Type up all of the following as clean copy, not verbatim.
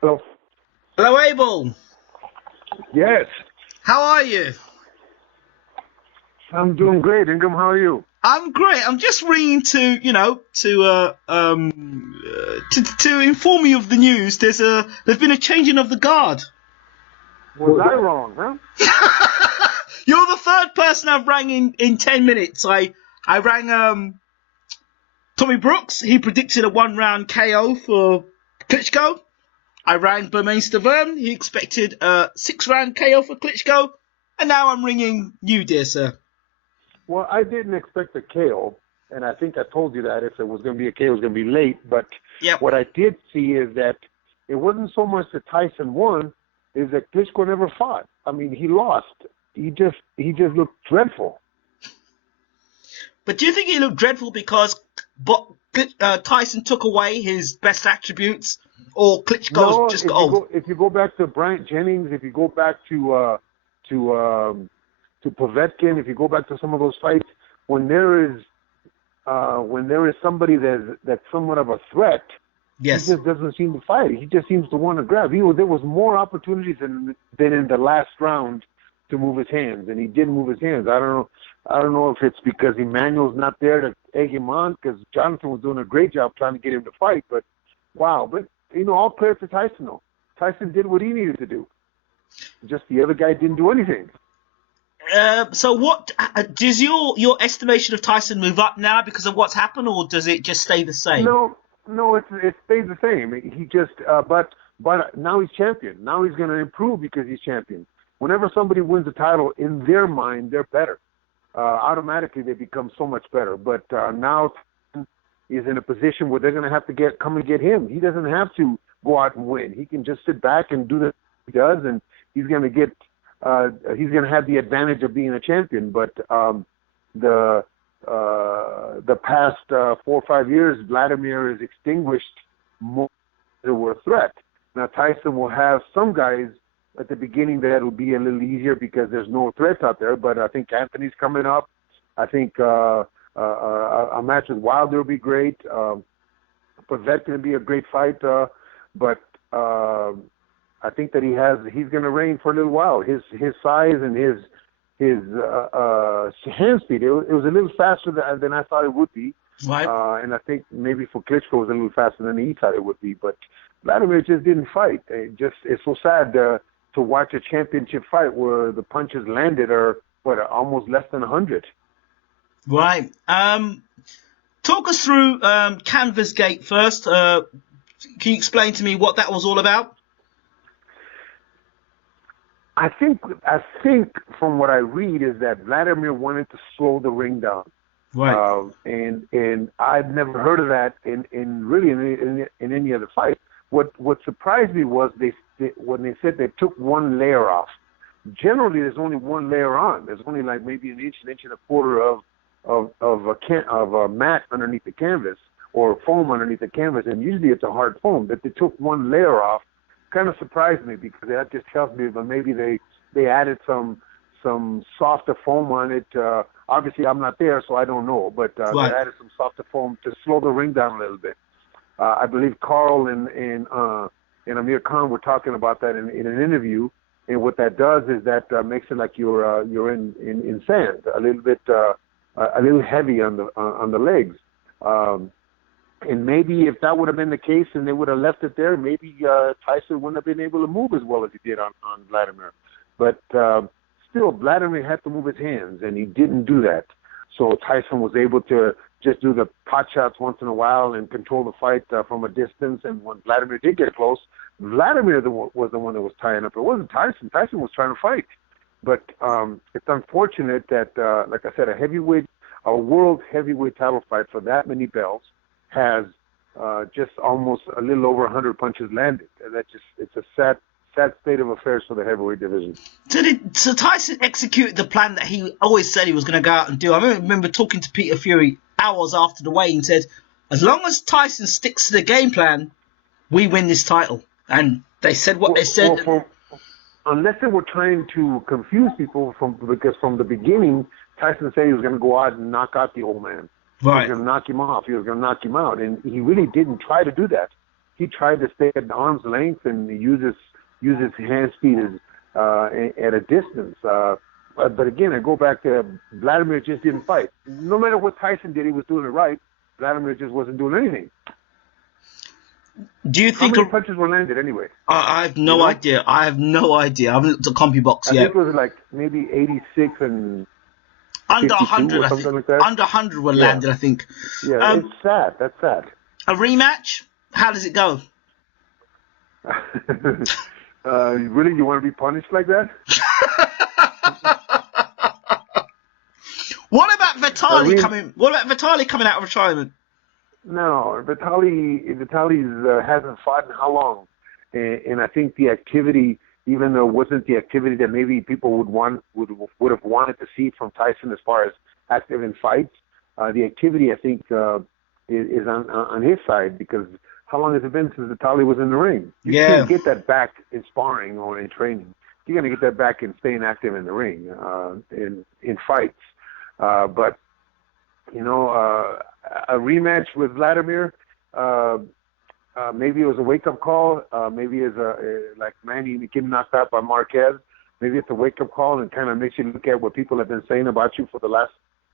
Hello. Hello, Abel. Yes, How are you? I'm doing great. Ingram, how are you? I'm great. I'm just ringing to inform you of the news. There's been a changing of the guard. Was I wrong, huh? You're the third person I've rang in 10 minutes. I rang Tommy Brooks. He predicted a 1 round KO for Klitschko. I rang Bermain Stavern. He expected a 6 round KO for Klitschko. And now I'm ringing you, dear sir. Well, I didn't expect a KO, and I think I told you that if there was going to be a KO, it was going to be late. But Yep. what I did see is that it wasn't so much that Tyson won, is that Klitschko never fought. I mean, he lost. He just looked dreadful. But do you think he looked dreadful because Tyson took away his best attributes, or Klitschko's No, just got old? if you go back to Bryant Jennings, if you go back to Povetkin, if you go back to some of those fights, when there is somebody that's somewhat of a threat, Yes. he just doesn't seem to fight. He just seems to want to grab. There was more opportunities than in the last round to move his hands, and he didn't move his hands. I don't know if it's because Emmanuel's not there to egg him on, because Jonathan was doing a great job trying to get him to fight. But wow, but all credit to Tyson though. Tyson did what he needed to do. Just the other guy didn't do anything. So what does your estimation of Tyson move up now because of what's happened, or does it just stay the same? No, it stays the same. He just, but now he's champion. Now he's going to improve because he's champion. Whenever somebody wins a title, in their mind, they're better. Automatically, they become so much better. But now he's in a position where they're going to have to come and get him. He doesn't have to go out and win. He can just sit back and do what he does, and he's going to get. He's going to have the advantage of being a champion. But the past 4 or 5 years, Vladimir is extinguished more than were a threat. Now Tyson will have some guys at the beginning that will be a little easier because there's no threats out there. But I think Anthony's coming up. I think a match with Wilder will be great. Povetkin will be a great fight. But I think that he's going to reign for a little while. His size and his hand speed, it was a little faster than I thought it would be. Right. And I think maybe for Klitschko it was a little faster than he thought it would be. But Vladimir just didn't fight. It's so sad to watch a championship fight where the punches landed are almost less than 100. Right. Talk us through Canvas Gate first. Can you explain to me what that was all about? I think from what I read is that Vladimir wanted to slow the ring down. Right. And I've never heard of that in any other fight. What surprised me was when they said they took one layer off. Generally, there's only one layer on. There's only like maybe an inch and a quarter of a mat underneath the canvas or foam underneath the canvas, and usually it's a hard foam. But they took one layer off. Kind of surprised me because that just tells me that maybe they added some softer foam on it. Obviously, I'm not there, so I don't know. But Right. they added some softer foam to slow the ring down a little bit. I believe Carl and Amir Khan were talking about that in an interview. And what that does is that makes it like you're in sand, a little bit a little heavy on the legs. And maybe if that would have been the case and they would have left it there, maybe Tyson wouldn't have been able to move as well as he did on Vladimir. But still, Vladimir had to move his hands, and he didn't do that. So Tyson was able to just do the pot shots once in a while and control the fight from a distance. And when Vladimir did get close, Vladimir was the one that was tying up. It wasn't Tyson. Tyson was trying to fight. But it's unfortunate that, like I said, a world heavyweight title fight for that many belts has just almost a little over 100 punches landed. It's a sad state of affairs for the heavyweight division. So Tyson executed the plan that he always said he was going to go out and do. I remember talking to Peter Fury hours after the weigh and said, as long as Tyson sticks to the game plan, we win this title. And they said what they said. Unless they were trying to confuse people, because from the beginning, Tyson said he was going to go out and knock out the old man. Right. He was going to knock him off. He was going to knock him out. And he really didn't try to do that. he tried to stay at arm's length and use his hand speed at a distance. But again, I go back to Vladimir just didn't fight. No matter what Tyson did, he was doing it right. Vladimir just wasn't doing anything. Do you think how many punches were landed anyway? I have no idea. I have no idea. I haven't looked at CompuBox yet. I think it was like maybe 86 and under 100. Or something like that. Under 100 were landed, I think. Yeah, it's sad. That's sad. A rematch? How does it go? Really, you want to be punished like that? What about Vitali coming? What about Vitali coming out of retirement? No, Vitali's hasn't fought in how long? And I think the activity, even though it wasn't the activity that maybe people would have wanted to see from Tyson as far as active in fights, the activity I think is on his side, because how long has it been since Vitali was in the ring? You can't get that back in sparring or in training. You're going to get that back in staying active in the ring, in fights. But, you know, a rematch with Vladimir, maybe it was a wake-up call. Maybe it's like Manny getting knocked out by Marquez. Maybe it's a wake-up call and kind of makes you look at what people have been saying about you for the last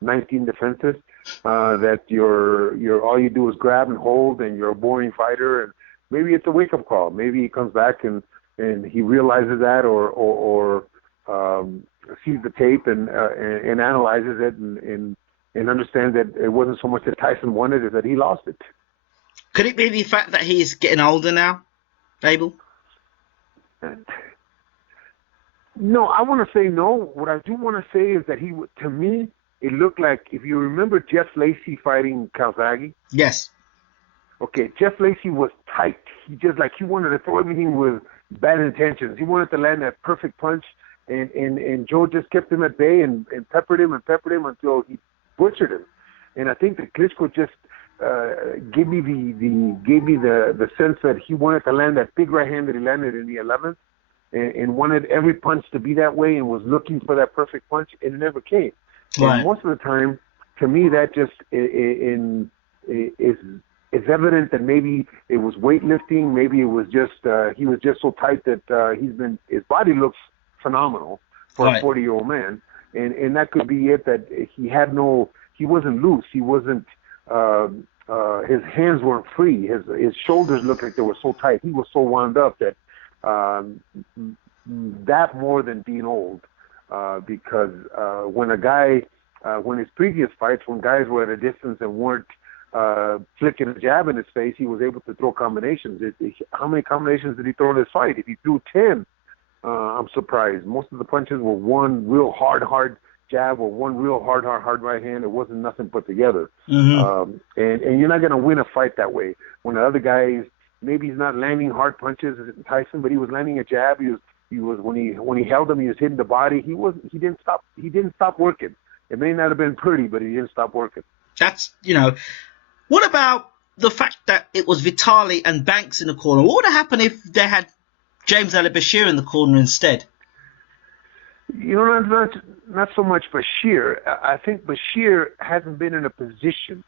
19 defenses, that you're all you do is grab and hold and you're a boring fighter. And maybe it's a wake-up call. Maybe he comes back and he realizes that or sees the tape and analyzes it and understands that it wasn't so much that Tyson wanted, is that he lost it. Could it be the fact that he's getting older now, Abel? No, I want to say no. What I do want to say is that to me, it looked like, if you remember Jeff Lacey fighting Calzaghe. Yes. Okay, Jeff Lacey was tight. He wanted to throw everything with bad intentions. He wanted to land that perfect punch, and Joe just kept him at bay and peppered him until he butchered him. And I think that Klitschko just gave me the sense that he wanted to land that big right hand that he landed in the 11th, and wanted every punch to be that way, and was looking for that perfect punch, and it never came. Right. And most of the time, to me, that just is evident that maybe it was weightlifting, maybe it was just he was just so tight that his body looks phenomenal for a 40-year-old man, and that could be it, that he wasn't loose, he wasn't his hands weren't free, his shoulders looked like they were so tight, he was so wound up that that more than being old, because when his previous fights, when guys were at a distance and weren't flicking a jab in his face, he was able to throw combinations. How many combinations did he throw in his fight? If he threw 10, I'm surprised. Most of the punches were one real hard jab or one real hard right hand. It wasn't nothing put together. Mm-hmm. And you're not going to win a fight that way. When the other guy, maybe he's not landing hard punches as Tyson, but he was landing a jab. He was when he held him, he was hitting the body. He didn't stop working. It may not have been pretty, but he didn't stop working. That's, what about the fact that it was Vitali and Banks in the corner? What would have happened if they had James Bashir in the corner instead? Not so much Bashir. I think Bashir hasn't been in a position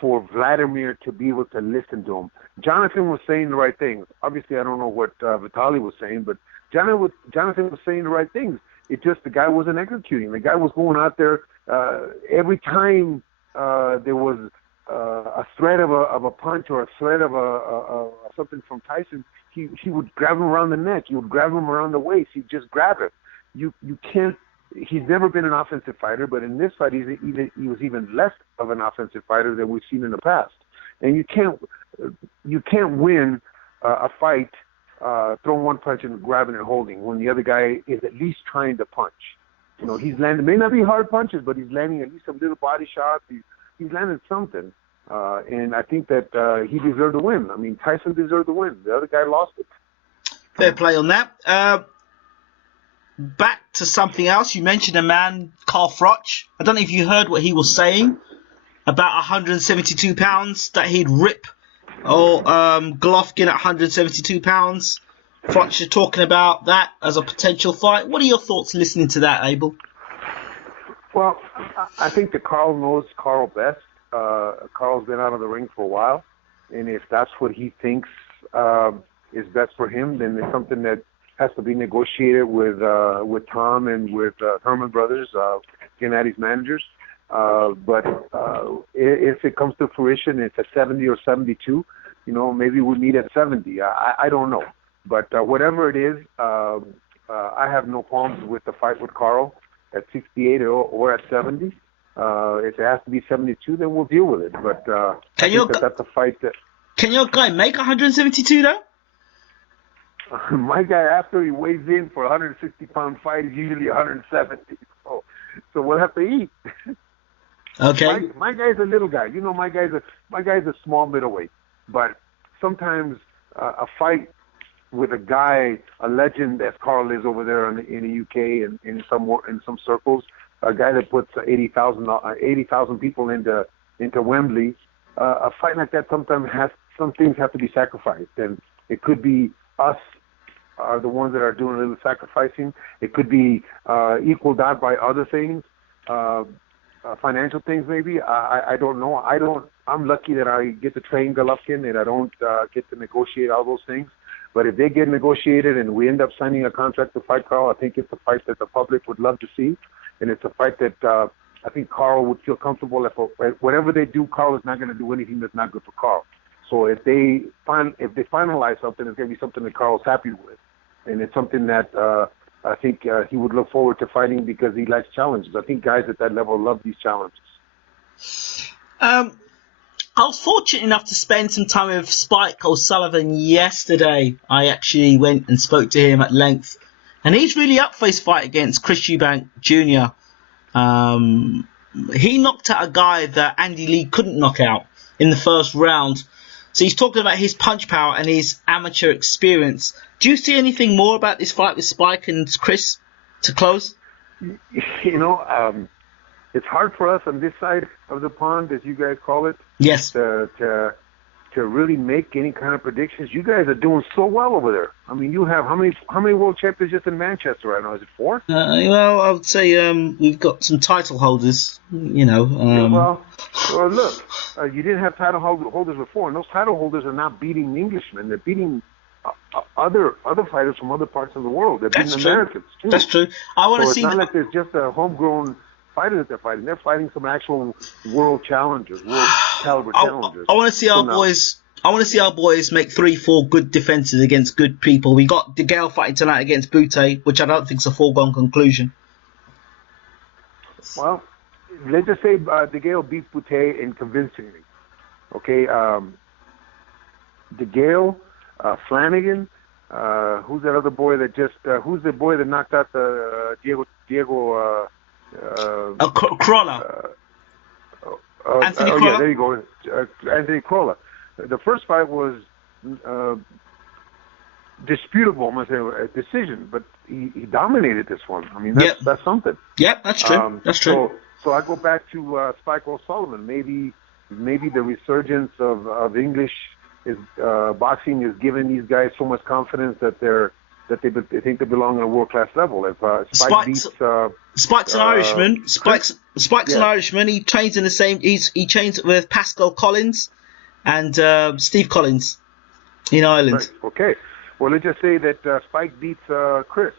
for Vladimir to be able to listen to him. Jonathan was saying the right things. Obviously, I don't know what Vitali was saying, but Jonathan was saying the right things. It's just the guy wasn't executing. The guy was going out there every time there was a threat of a punch or a threat of something from Tyson. He would grab him around the neck. He would grab him around the waist. He'd just grab it. You can't. He's never been an offensive fighter, but in this fight, he was even less of an offensive fighter than we've seen in the past. And you can't win a fight throwing one punch and grabbing and holding when the other guy is at least trying to punch. He's landing, may not be hard punches, but he's landing at least some little body shots. He's landing something. And I think that he deserved to win. I mean, Tyson deserved to win. The other guy lost it. Fair play on that. Back to something else. You mentioned a man, Carl Froch. I don't know if you heard what he was saying about 172 pounds that he'd rip Golovkin at 172 pounds. Froch is talking about that as a potential fight. What are your thoughts listening to that, Abel? Well, I think that Carl knows Carl best. Carl's been out of the ring for a while, and if that's what he thinks is best for him, then it's something that has to be negotiated with Tom and with Herman Brothers, Gennady's managers. But if it comes to fruition, it's at 70 or 72. Maybe we meet at 70. I don't know. But whatever it is, I have no qualms with the fight with Carl at 68 or at 70. If it has to be 72, then we'll deal with it. But that's a fight that... Can your guy make 172 though? My guy, after he weighs in for a 160-pound fight, is usually 170. So we'll have to eat. Okay. My guy's a little guy. My guy's a small middleweight. But sometimes a fight with a guy, a legend as Carl is over there in the UK and in some circles, a guy that puts 80,000 people into Wembley, a fight like that sometimes some things have to be sacrificed, and it could be us are the ones that are doing a little sacrificing. It could be equaled out by other things, financial things maybe. I don't know. I'm lucky that I get to train Golovkin and I don't get to negotiate all those things. But if they get negotiated and we end up signing a contract to fight Carl, I think it's a fight that the public would love to see, and it's a fight that I think Carl would feel comfortable. Whatever they do, Carl is not going to do anything that's not good for Carl. So if they finalize something, it's going to be something that Carl's happy with, and it's something that I think he would look forward to fighting because he likes challenges. I think guys at that level love these challenges. I was fortunate enough to spend some time with Spike O'Sullivan yesterday. I actually went and spoke to him at length, and he's really up for his fight against Chris Eubank Jr. He knocked out a guy that Andy Lee couldn't knock out in the first round. So he's talking about his punch power and his amateur experience. Do you see anything more about this fight with Spike and Chris to close? It's hard for us on this side of the pond, as you guys call it. Yes. To really make any kind of predictions. You guys are doing so well over there. I mean, you have how many world champions just in Manchester right now? Is it 4? Well, I would say we've got some title holders. Well, look, you didn't have title holders before, and those title holders are not beating Englishmen. They're beating other fighters from other parts of the world. They're beating Americans too. That's true. I want to see. It's not like there's just a homegrown fighter that they're fighting. They're fighting some actual world challengers, world caliber challengers. I want to see our boys. I want to see our boys make 3-4 good defenses against good people. We got DeGale fighting tonight against Butte, which I don't think is a foregone conclusion. Well, let's just say DeGale beat Butte convincingly. Okay, DeGale, Flanagan. Who's that other boy that just? Who's the boy that knocked out Diego? Crawler. Anthony Crawler. Yeah, there you go. Anthony Crawler. The first fight was disputable. I'm going to say a decision, but he dominated this one. I mean, that's something. Yep, that's true. That's true. So I go back to Spike O'Sullivan. Maybe the resurgence of English boxing is giving these guys so much confidence that they think they belong on a world-class level. If Spike beats... Spike's an Irishman. Spike's an Irishman. He trains in the same... He trains with Pascal Collins and Steve Collins in Ireland. Right. Okay. Well, let's just say that Spike beats Chris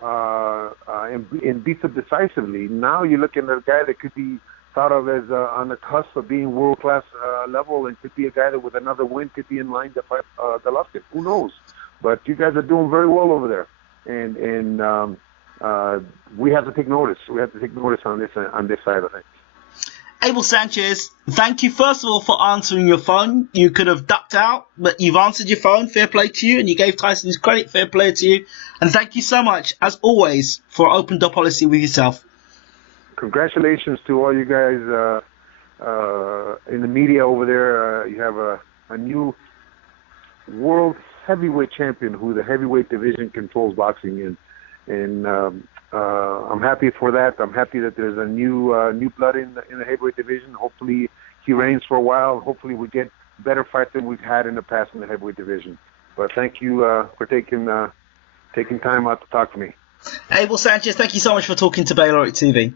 and beats him decisively. Now you're looking at a guy that could be thought of as on the cusp of being world-class level, and could be a guy that with another win could be in line to fight Golovkin. Who knows? But you guys are doing very well over there, and we have to take notice. We have to take notice on this side of things. Abel Sanchez, thank you first of all for answering your phone. You could have ducked out, but you've answered your phone. Fair play to you, and you gave Tyson his credit. Fair play to you, and thank you so much, as always, for open door policy with yourself. Congratulations to all you guys in the media over there. You have a new world heavyweight champion who the heavyweight division controls boxing in, and I'm happy for that. I'm happy that there's a new blood in the heavyweight division. Hopefully he reigns for a while. Hopefully we get better fights than we've had in the past in the heavyweight division. But thank you for taking time out to talk to me. Abel Sanchez, thank you so much for talking to Baylor TV.